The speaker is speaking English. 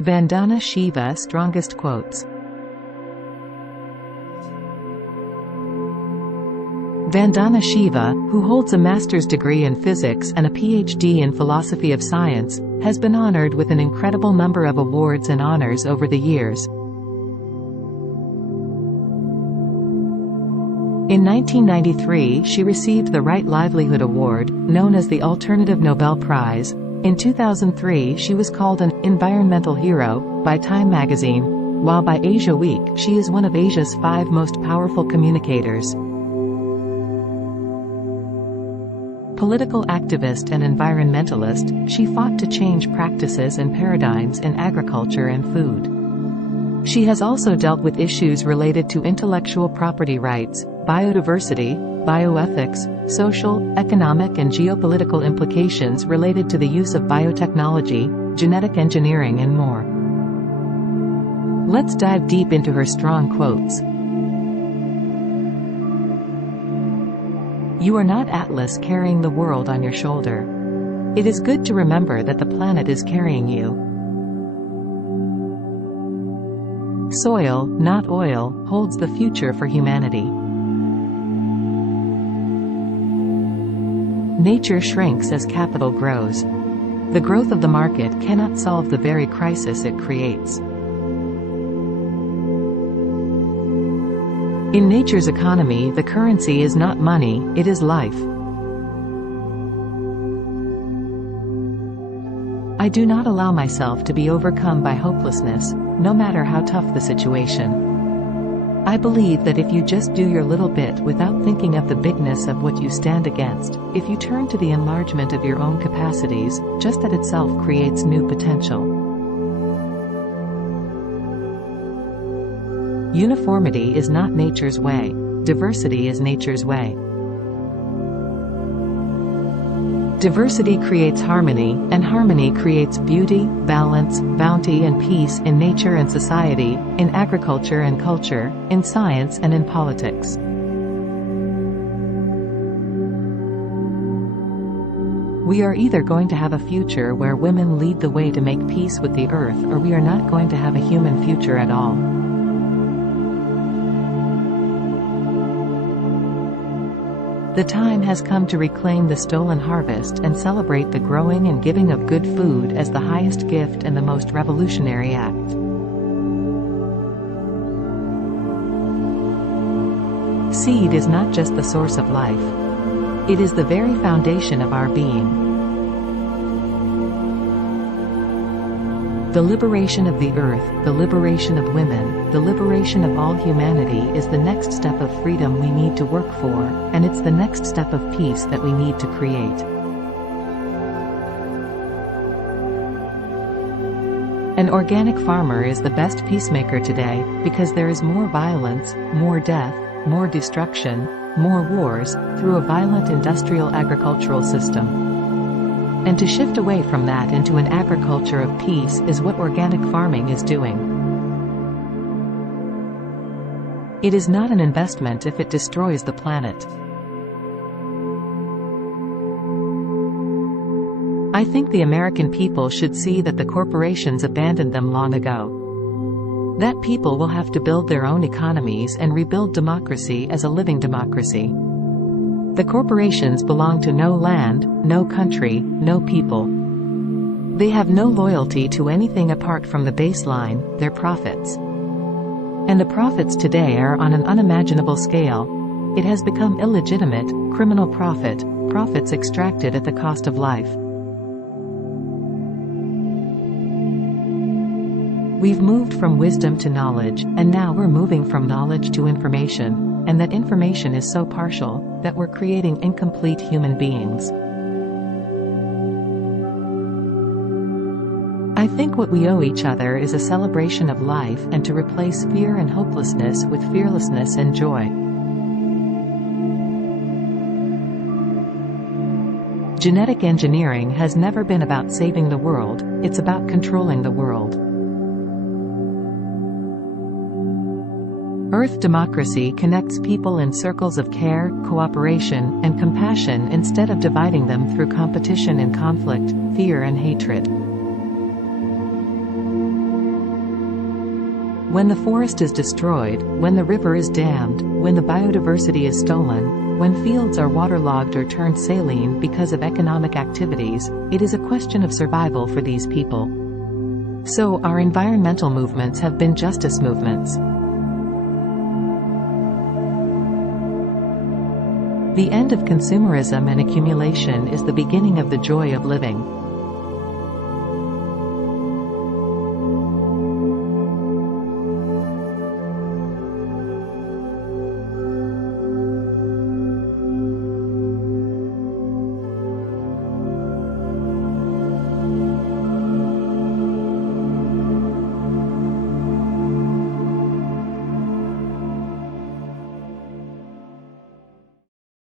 Vandana Shiva strongest quotes. Vandana Shiva, who holds a master's degree in physics and a PhD in philosophy of science, has been honored with an incredible number of awards and honors over the years. In 1993, she received the Right Livelihood Award, known as the Alternative Nobel Prize. In 2003, she was called an environmental hero by Time magazine, while by Asia Week, she is one of Asia's 5 most powerful communicators. Political activist and environmentalist, she fought to change practices and paradigms in agriculture and food. She has also dealt with issues related to intellectual property rights, biodiversity, bioethics, social, economic and geopolitical implications related to the use of biotechnology, genetic engineering and more. Let's dive deep into her strong quotes. You are not Atlas carrying the world on your shoulder. It is good to remember that the planet is carrying you. Soil, not oil, holds the future for humanity. Nature shrinks as capital grows. The growth of the market cannot solve the very crisis it creates. In nature's economy, the currency is not money, it is life. I do not allow myself to be overcome by hopelessness, no matter how tough the situation. I believe that if you just do your little bit without thinking of the bigness of what you stand against, if you turn to the enlargement of your own capacities, just that itself creates new potential. Uniformity is not nature's way. Diversity is nature's way. Diversity creates harmony, and harmony creates beauty, balance, bounty and peace in nature and society, in agriculture and culture, in science and in politics. We are either going to have a future where women lead the way to make peace with the earth, or we are not going to have a human future at all. The time has come to reclaim the stolen harvest and celebrate the growing and giving of good food as the highest gift and the most revolutionary act. Seed is not just the source of life. It is the very foundation of our being. The liberation of the earth, the liberation of women, the liberation of all humanity is the next step of freedom we need to work for, and it's the next step of peace that we need to create. An organic farmer is the best peacemaker today, because there is more violence, more death, more destruction, more wars, through a violent industrial agricultural system. And to shift away from that into an agriculture of peace is what organic farming is doing. It is not an investment if it destroys the planet. I think the American people should see that the corporations abandoned them long ago. That people will have to build their own economies and rebuild democracy as a living democracy. The corporations belong to no land, no country, no people. They have no loyalty to anything apart from the baseline, their profits. And the profits today are on an unimaginable scale. It has become illegitimate, criminal profit, profits extracted at the cost of life. We've moved from wisdom to knowledge, and now we're moving from knowledge to information. And that information is so partial, that we're creating incomplete human beings. I think what we owe each other is a celebration of life and to replace fear and hopelessness with fearlessness and joy. Genetic engineering has never been about saving the world, it's about controlling the world. Earth democracy connects people in circles of care, cooperation, and compassion instead of dividing them through competition and conflict, fear and hatred. When the forest is destroyed, when the river is dammed, when the biodiversity is stolen, when fields are waterlogged or turned saline because of economic activities, it is a question of survival for these people. So, our environmental movements have been justice movements. The end of consumerism and accumulation is the beginning of the joy of living.